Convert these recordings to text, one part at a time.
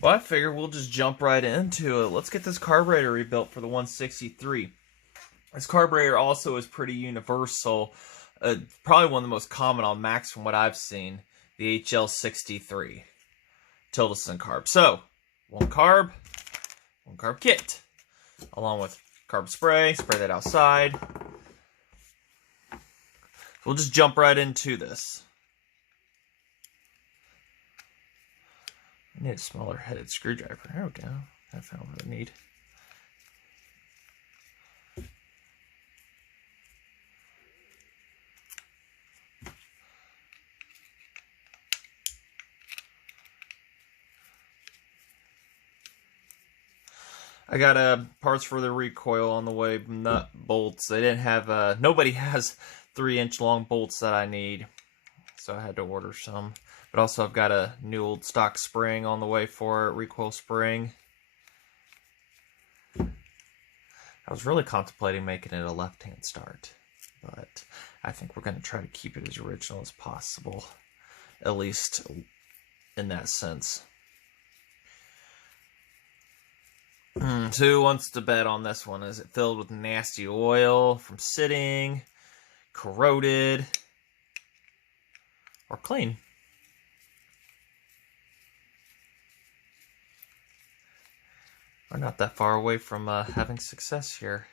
Well, I figure we'll just jump right into it. Let's get this carburetor rebuilt for the 163. This carburetor also is pretty universal. Probably one of the most common on Max from what I've seen. The HL63 Tildeson carb. So, one carb kit. Along with carb spray. Spray that outside. We'll just jump right into this. I need a smaller headed screwdriver. There we go. I found what I need. I got parts for the recoil on the way, nut bolts. They didn't have nobody has 3-inch long bolts that I need, so I had to order some. But also I've got a new old stock spring on the way for it, recoil spring. I was really contemplating making it a left-hand start, but I think we're going to try to keep it as original as possible, at least in that sense. So who wants to bet on this one? Is it filled with nasty oil from sitting, corroded, or clean? We're not that far away from having success here.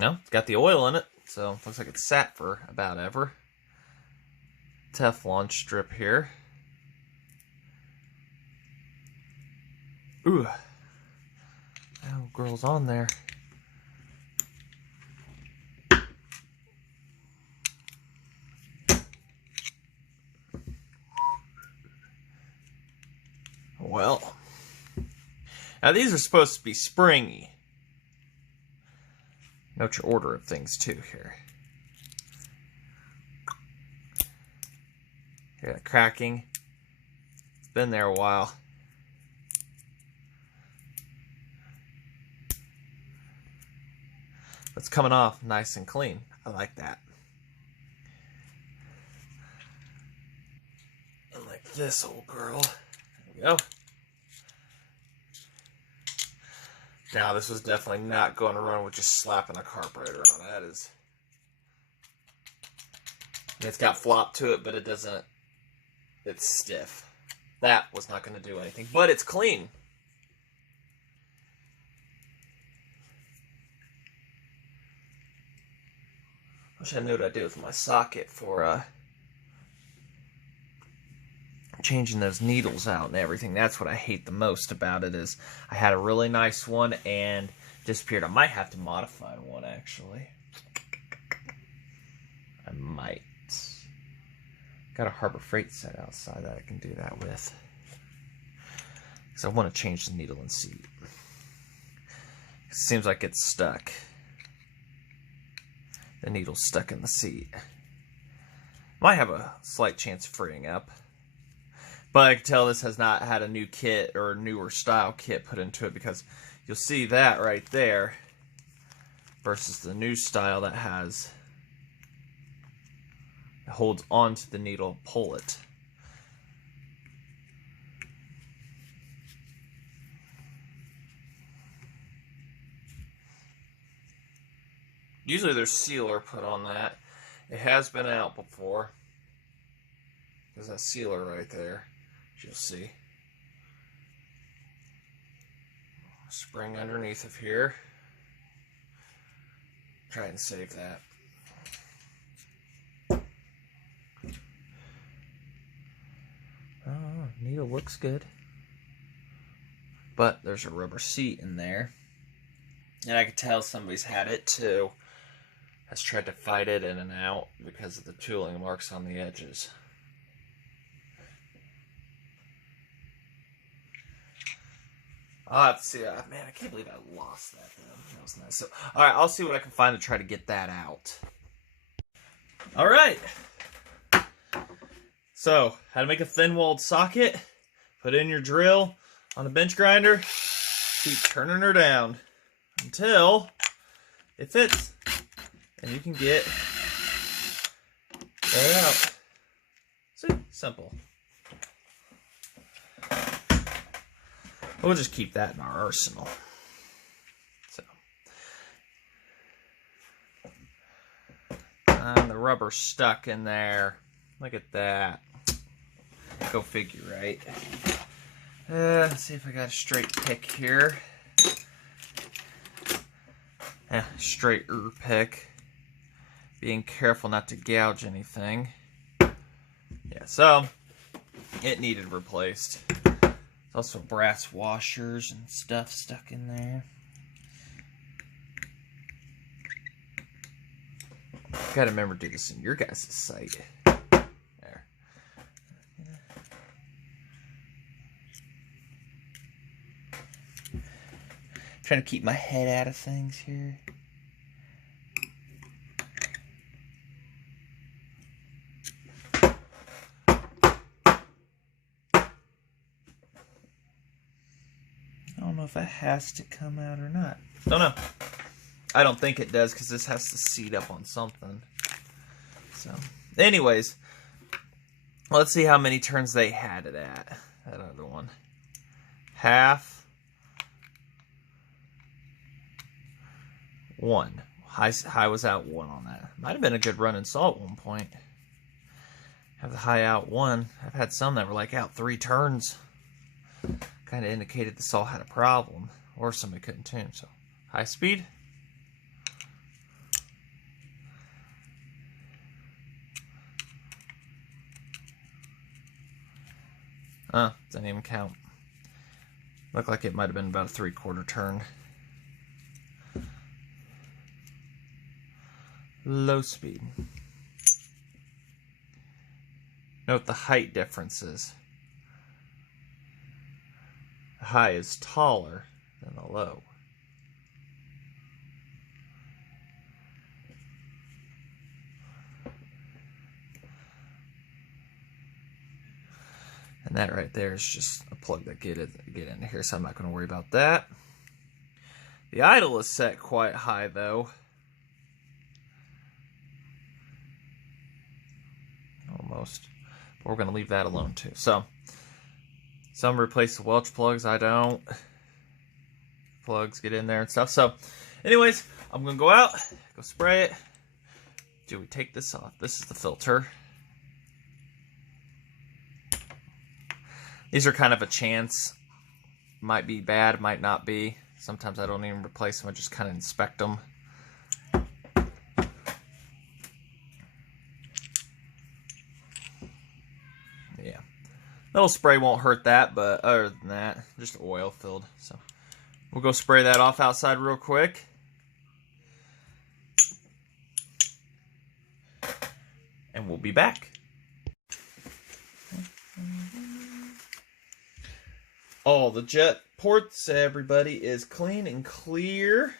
No, it's got the oil in it, so it looks like it's sat for about ever. Teflon strip here. Ooh. Oh, girl's on there. Well. Now these are supposed to be springy. Note your order of things too here. Hear that cracking? It's been there a while. It's coming off nice and clean. I like that. Unlike this old girl. There we go. Now this was definitely not going to run with just slapping a carburetor on it. That is... It's got flop to it, but it doesn't... It's stiff. That was not going to do anything, but it's clean. Wish I knew what I did with my socket for changing those needles out and everything. That's what I hate the most about it, is I had a really nice one and disappeared. I might have to modify one, actually. I might. Got a Harbor Freight set outside that I can do that with. Because I want to change the needle and seat. It seems like it's stuck. The needle's stuck in the seat. Might have a slight chance of freeing up. But I can tell this has not had a new kit or a newer style kit put into it, because you'll see that right there versus the new style that has... It holds onto the needle, pull it. Usually there's sealer put on that. It has been out before. There's that sealer right there, as you'll see. Spring underneath of here. Try and save that. Oh, needle looks good. But there's a rubber seat in there. And I can tell somebody's had it too. Has tried to fight it in and out because of the tooling marks on the edges. I'll have to see that. Man, I can't believe I lost that though. That was nice. So, alright, I'll see what I can find to try to get that out. Alright. So, how to make a thin-walled socket Put in your drill on a bench grinder. Keep turning her down until it fits. And you can get that out. See? Simple. We'll just keep that in our arsenal. So. And the rubber's stuck in there. Look at that. Go figure, right? Let's see if I got a straight pick here. Yeah, straight pick. Being careful not to gouge anything. Yeah, so it needed replaced. There's also brass washers and stuff stuck in there. Gotta remember to do this in your guys' site. There. Trying to keep my head out of things here. I don't know if that has to come out or not. Don't know. I don't think it does because this has to seat up on something. So, anyways, let's see how many turns they had it at. That other one. Half. 1. High was out 1 on that. Might have been a good run and saw at one point. Have the high out 1. I've had some that were like out 3 turns. Kind of indicated the saw had a problem, or somebody couldn't tune. So high speed. Doesn't even count. Looked like it might have been about a 3/4 turn. Low speed. Note the height differences. The high is taller than the low. And that right there is just a plug that get into here, so I'm not going to worry about that. The idle is set quite high though. Almost. But we're going to leave that alone too. So, some replace the Welch plugs, I don't. Plugs get in there and stuff. So, anyways, I'm going to go out, go spray it. Do we take this off? This is the filter. These are kind of a chance. Might be bad, might not be. Sometimes I don't even replace them, I just kind of inspect them. Yeah. Little spray won't hurt that, but other than that, just oil filled. So we'll go spray that off outside real quick. And we'll be back. All the jet ports, everybody is clean and clear.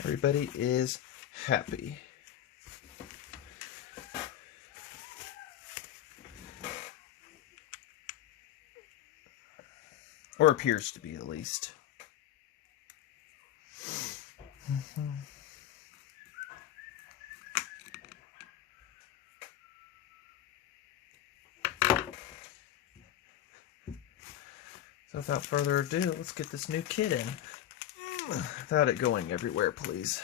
Everybody is happy. Or appears to be, at least. So without further ado, let's get this new kit in. Without it going everywhere, please.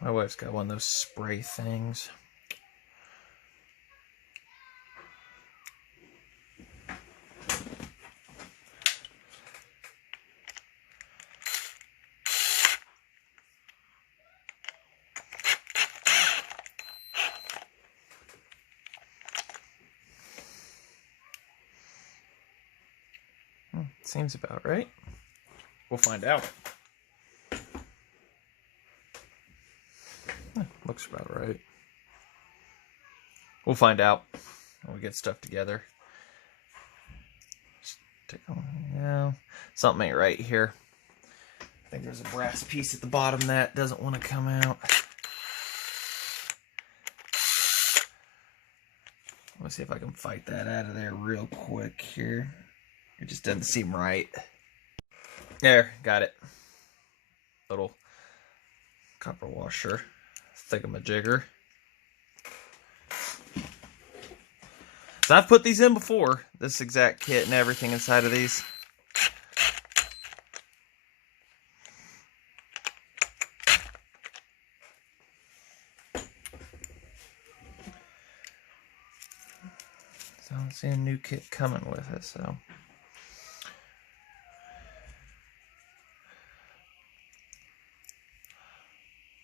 My wife's got one of those spray things. Seems about right. We'll find out. Looks about right. We'll find out when we get stuff together. Yeah, something ain't right here. I think there's a brass piece at the bottom that doesn't want to come out. Let me see if I can fight that out of there real quick here. It just doesn't seem right. There, got it. Little copper washer, thingamajigger. So I've put these in before, this exact kit and everything inside of these. So I don't see a new kit coming with it, so.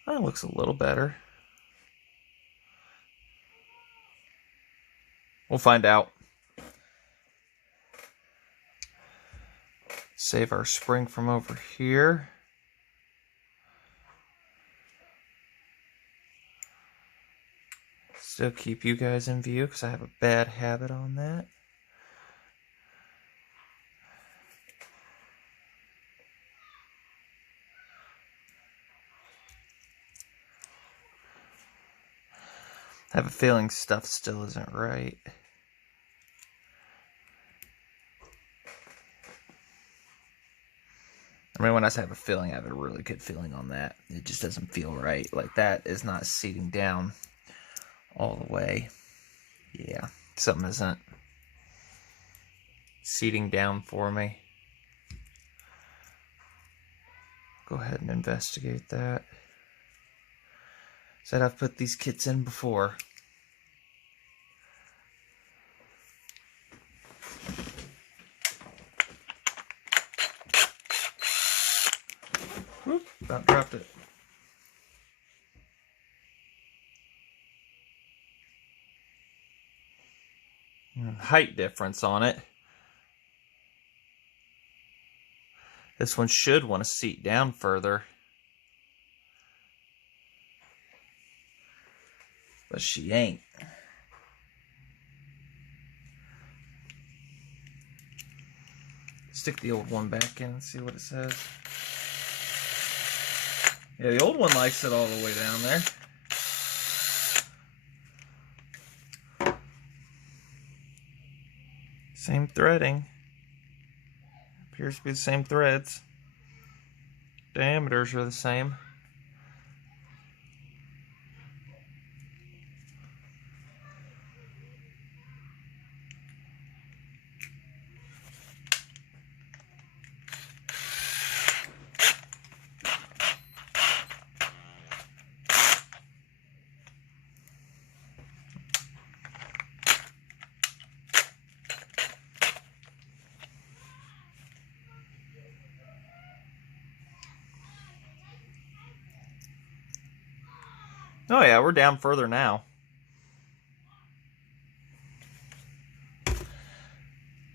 That looks a little better. We'll find out. Save our spring from over here. Still keep you guys in view because I have a bad habit on that. I have a feeling stuff still isn't right. I mean, when I say I have a feeling, I have a really good feeling on that. It just doesn't feel right. Like, that is not seating down all the way. Yeah, something isn't seating down for me. Go ahead and investigate that. Said I've put these kits in before. Whoop, about dropped it. Height difference on it. This one should want to seat down further. But she ain't. Stick the old one back in and see what it says. Yeah, the old one likes it all the way down there. Same threading. Appears to be the same threads. Diameters are the same. Oh yeah, we're down further now.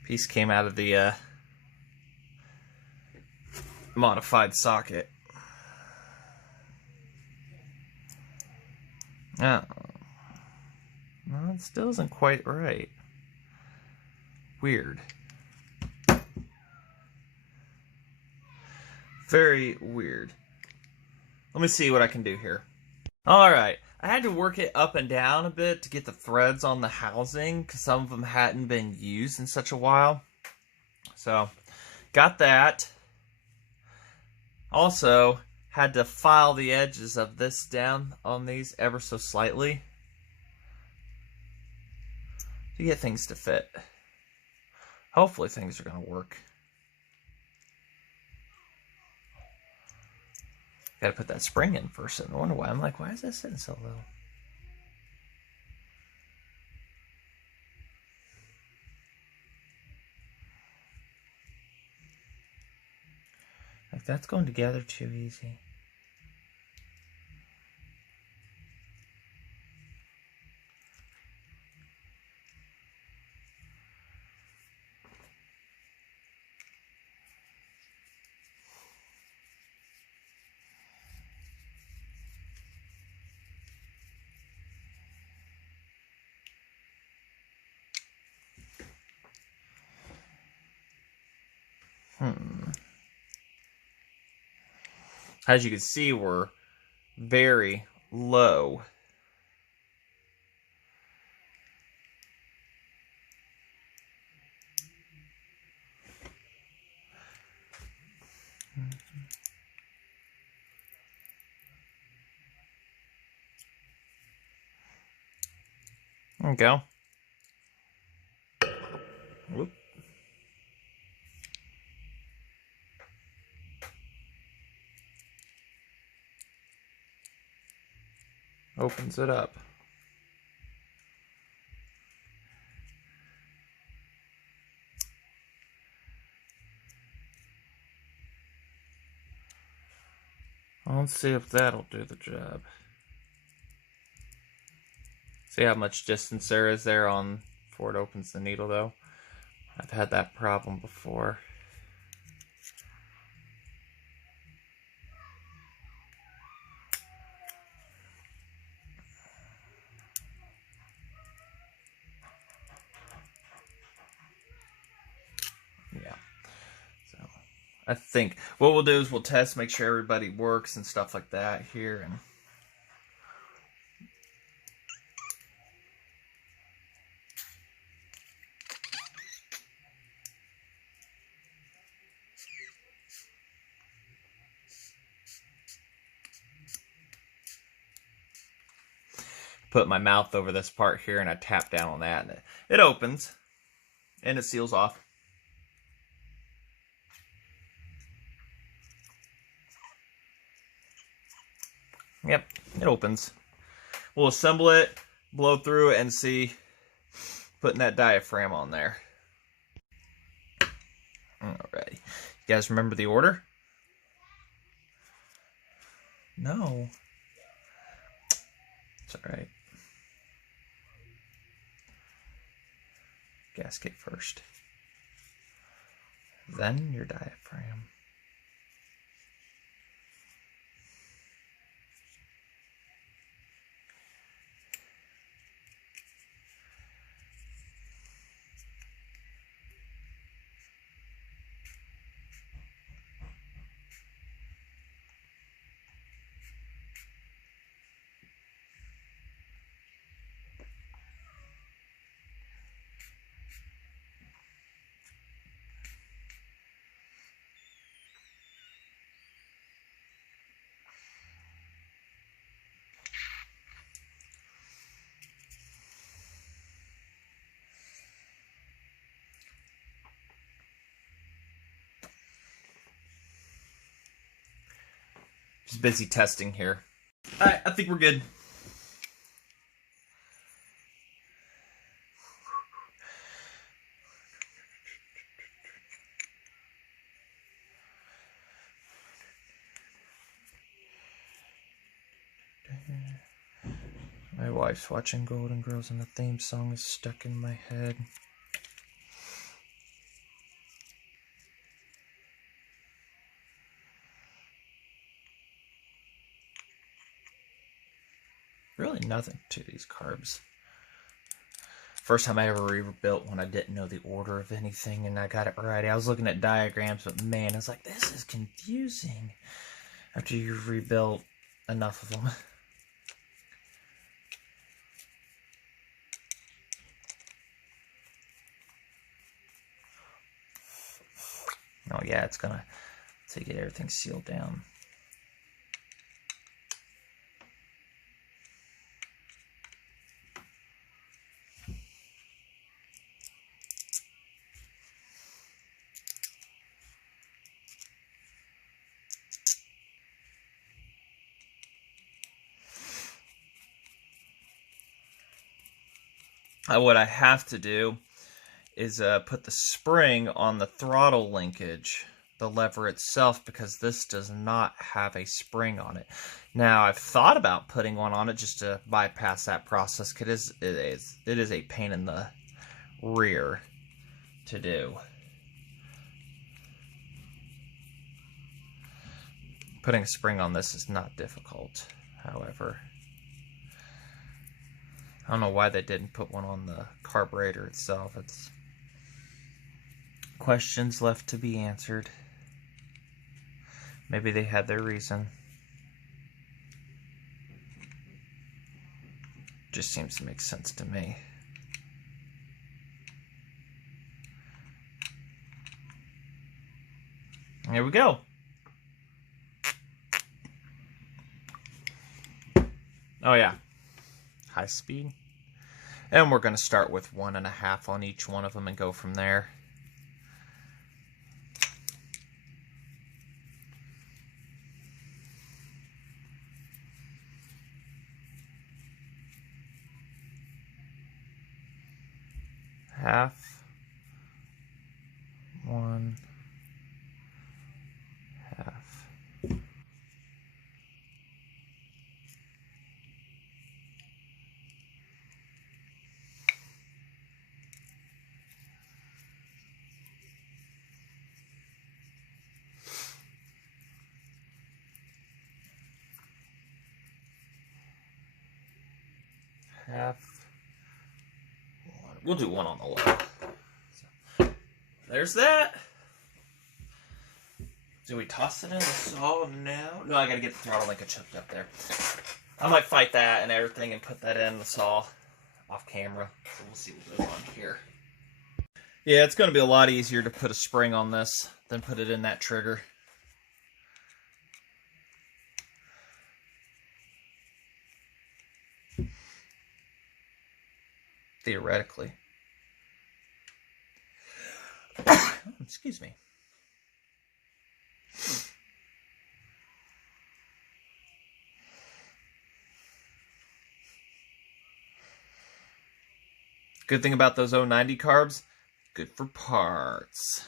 Piece came out of the modified socket. No, it still isn't quite right. Weird. Very weird. Let me see what I can do here. Alright, I had to work it up and down a bit to get the threads on the housing because some of them hadn't been used in such a while. So, got that. Also, had to file the edges of this down on these ever so slightly to get things to fit. Hopefully things are going to work. Gotta put that spring in first. I wonder why. I'm like, why is that sitting so low? Like, that's going together too easy. As you can see, we're very low. There we go. Whoop. Opens it up. Let's see if that'll do the job. See how much distance there is there on before it opens the needle, though. I've had that problem before. Yeah. So I think what we'll do is we'll test, make sure everybody works and stuff like that here, and put my mouth over this part here, and I tap down on that, and it opens, and it seals off. Yep, it opens. We'll assemble it, blow through it, and see putting that diaphragm on there. Alright. You guys remember the order? No. It's alright. Gasket first. Then your diaphragm. Just busy testing here. Alright, I think we're good. My wife's watching Golden Girls and the theme song is stuck in my head. Really nothing to these carbs. First time I ever rebuilt one, I didn't know the order of anything, and I got it right. I was looking at diagrams, but man, I was like, this is confusing after you've rebuilt enough of them. Oh yeah, it's gonna get everything sealed down. What I have to do is put the spring on the throttle linkage, the lever itself, because this does not have a spring on it. Now, I've thought about putting one on it just to bypass that process, because it is a pain in the rear to do. Putting a spring on this is not difficult, however. I don't know why they didn't put one on the carburetor itself. Questions left to be answered. Maybe they had their reason. Just seems to make sense to me. Here we go. Oh yeah, high speed. And we're going to start with 1.5 on each one of them and go from there. Half, 1, half. Half. We'll do one on the left. So, there's that. Do we toss it in the saw now? No, I gotta get the throttle linkage hooked up there. I might fight that and everything and put that in the saw off camera. So we'll see what goes on here. Yeah, it's gonna be a lot easier to put a spring on this than put it in that trigger. Theoretically. Excuse me. Good thing about those 090 carbs, good for parts.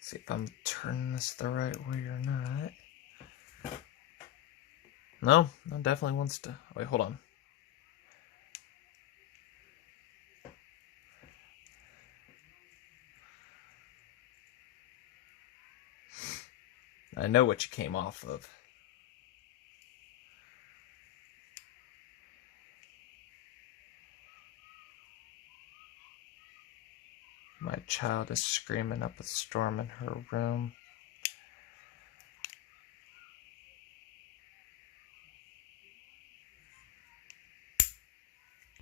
See if I'm turning this the right way or not. No, definitely wants to. Wait, hold on. I know what you came off of. My child is screaming up a storm in her room.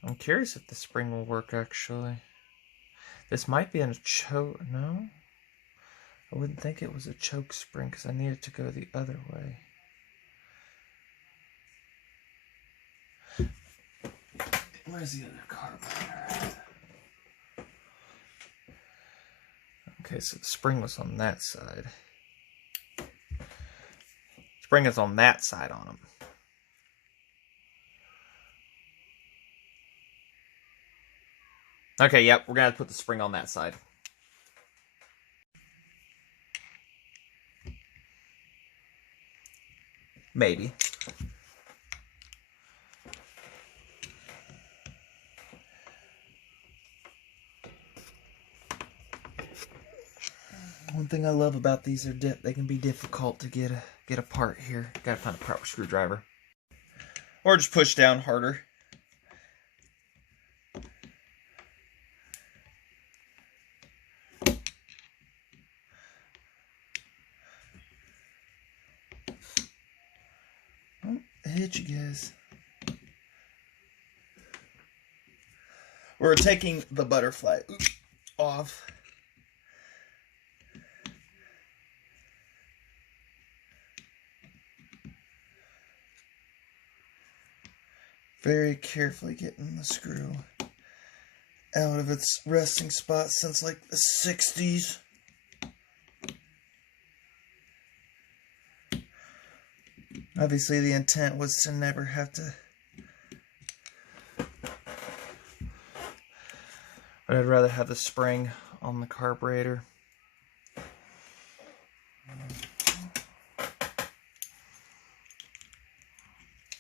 I'm curious if the spring will work, actually. This might be in a choke. No? I wouldn't think it was a choke spring because I need it to go the other way. Where's the other carburetor? Okay, so the spring was on that side. Spring is on that side on them. Okay, yep, we're going to have to put the spring on that side. Maybe. One thing I love about these are they can be difficult to get apart here. Gotta find a proper screwdriver. Or just push down harder. Oh, it hit you guys. We're taking the butterfly off. Very carefully getting the screw out of its resting spot since like the 60s. Obviously the intent was to never have to. But I'd rather have the spring on the carburetor.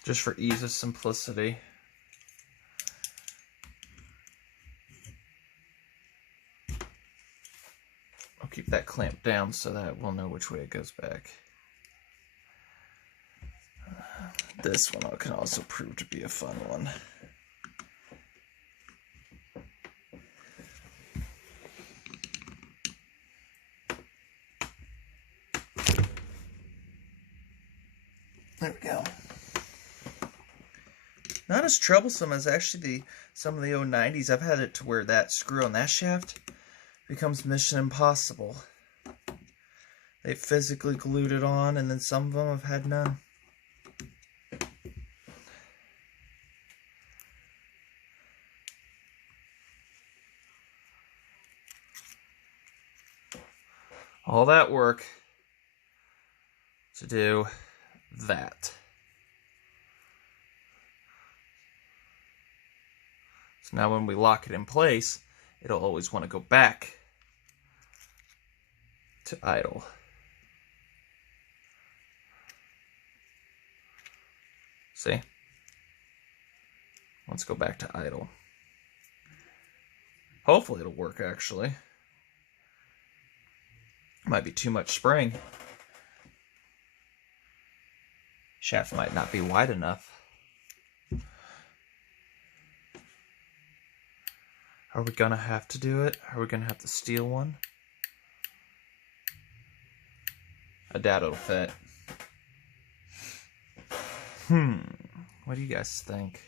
Just for ease of simplicity. I'll keep that clamped down so that we'll know which way it goes back. This one can also prove to be a fun one. There we go. Not as troublesome as actually some of the 090s. I've had it to where that screw on that shaft becomes mission impossible. They physically glued it on, and then some of them have had none. All that work to do that. So now when we lock it in place, it'll always want to go back to idle. See? Let's go back to idle. Hopefully it'll work, actually. Might be too much spring. Shaft might not be wide enough. Are we gonna have to do it? Are we gonna have to steal one? I doubt it'll fit. What do you guys think?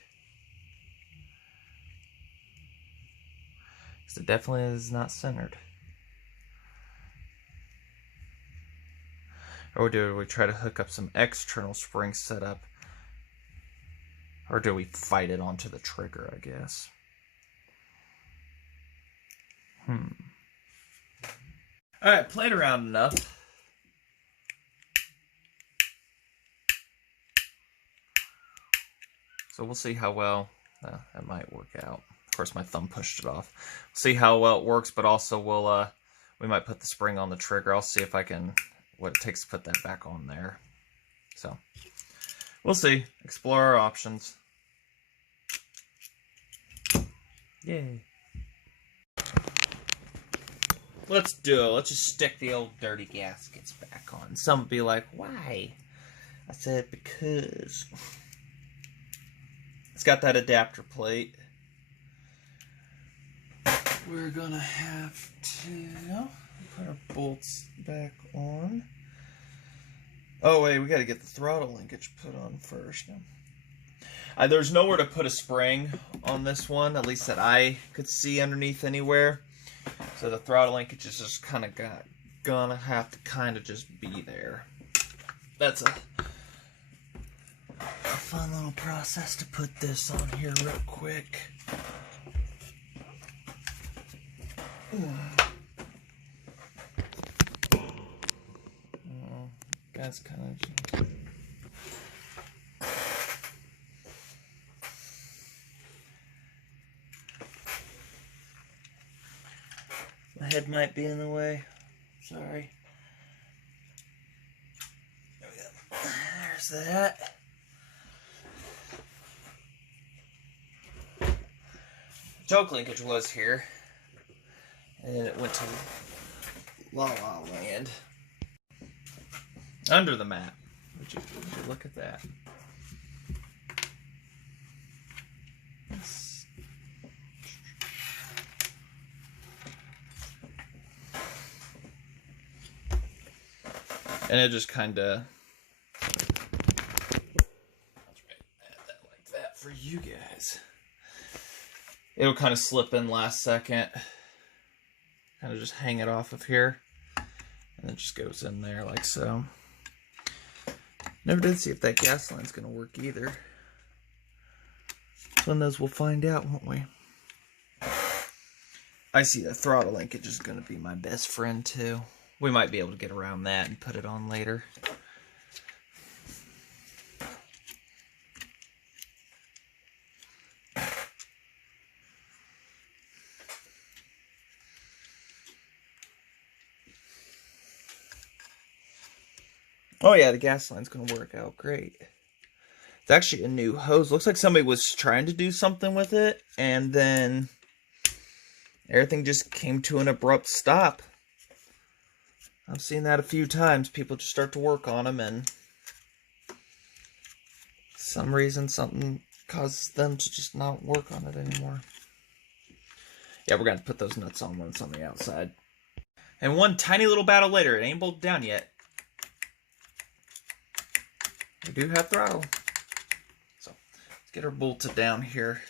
Because it definitely is not centered. Or do we try to hook up some external spring setup? Or do we fight it onto the trigger, I guess? Alright, played around enough. So we'll see how well that might work out. Of course, my thumb pushed it off. See how well it works, but also we might put the spring on the trigger. I'll see if I can, what it takes to put that back on there. So, we'll see. Explore our options. Yay. Let's do it. Let's just stick the old dirty gaskets back on. Some would be like, why? I said, because. It's got that adapter plate. We're gonna have to put our bolts back on. Oh wait, we gotta get the throttle linkage put on first. There's nowhere to put a spring on this one, at least that I could see underneath anywhere. So the throttle linkage is just kind of gonna have to kind of just be there. That's a fun little process to put this on here real quick. That's kind of... My head might be in the way. Sorry. There we go. There's that. Choke linkage was here. And then it went to La La Land. Under the mat. Would you look at that? And it just kind of... like that for you guys. It'll kind of slip in last second. Kind of just hang it off of here. And it just goes in there like so. Never did see if that gas line's going to work either. One of those we'll find out, won't we? I see the throttle linkage is going to be my best friend too. We might be able to get around that and put it on later. Oh yeah, the gas line's going to work out great. It's actually a new hose. Looks like somebody was trying to do something with it, and then everything just came to an abrupt stop. I've seen that a few times. People just start to work on them and some reason, something causes them to just not work on it anymore. Yeah, we're going to put those nuts on once on the outside. And one tiny little battle later, it ain't bolted down yet. We do have throttle. So, let's get her bolted down here.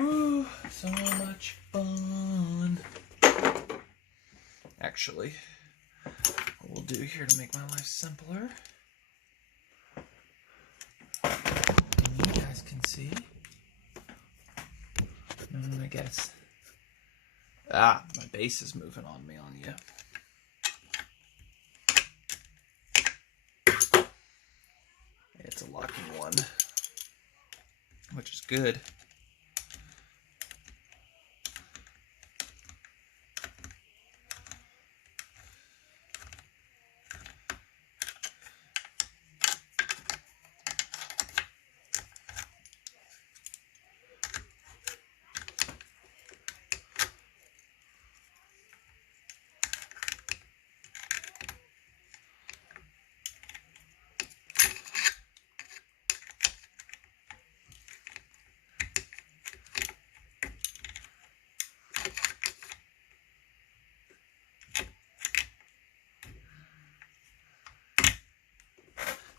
Ooh, so much fun. Actually, what we'll do here to make my life simpler, and you guys can see, I guess, my base is moving on me on you. It's a locking one, which is good.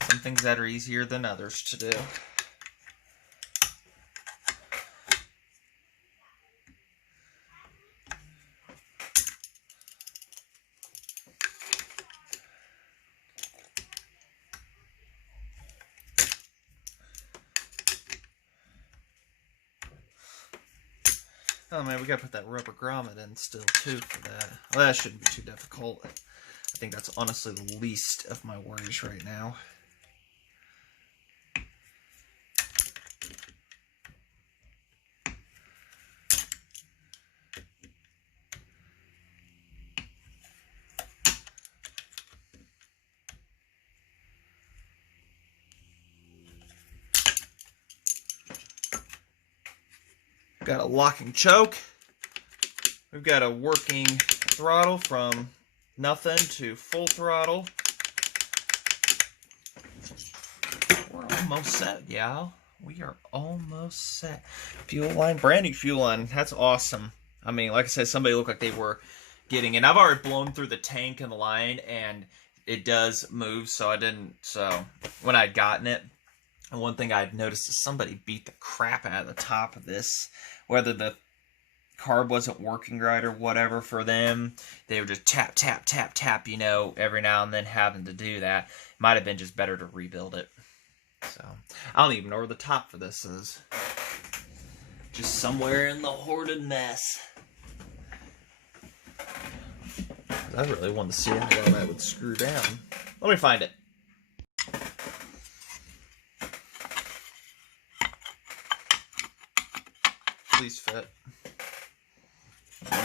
Some things that are easier than others to do. Oh man, we gotta put that rubber grommet in still too for that. Well, that shouldn't be too difficult. I think that's honestly the least of my worries right now. Got a locking choke. We've got a working throttle from nothing to full throttle. We're almost set, y'all. We are almost set. Fuel line, brand new fuel line. That's awesome. I mean, like I said, somebody looked like they were getting it. I've already blown through the tank and the line, and it does move, so I didn't. So when I'd gotten it, and one thing I'd noticed is somebody beat the crap out of the top of this. Whether the carb wasn't working right or whatever for them, they would just tap, tap, tap, tap, you know, every now and then having to do that. Might have been just better to rebuild it. So, I don't even know where the top for this is. Just somewhere in the hoarded mess. I really wanted to see how well that would screw down. Let me find it. Please fit.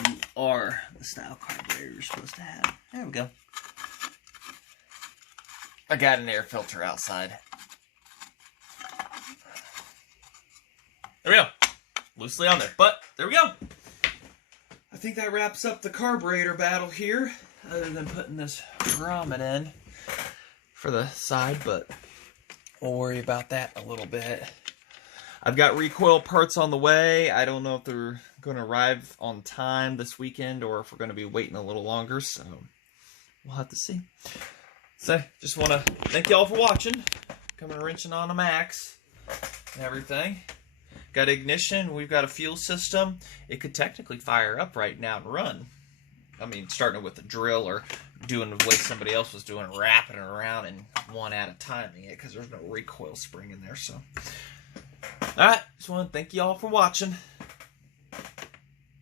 You are the style carburetor you're supposed to have. There we go. I got an air filter outside. There we go. Loosely on there, but there we go. I think that wraps up the carburetor battle here, other than putting this grommet in for the side, but we'll worry about that a little bit. I've got recoil parts on the way. I don't know if they're going to arrive on time this weekend or if we're going to be waiting a little longer, so we'll have to see. So, just want to thank y'all for watching. Coming wrenching on a max and everything. Got ignition. We've got a fuel system. It could technically fire up right now and run. I mean, starting with a drill or doing the way somebody else was doing, wrapping it around and one at a time, because there's no recoil spring in there, so... Alright, just want to thank you all for watching.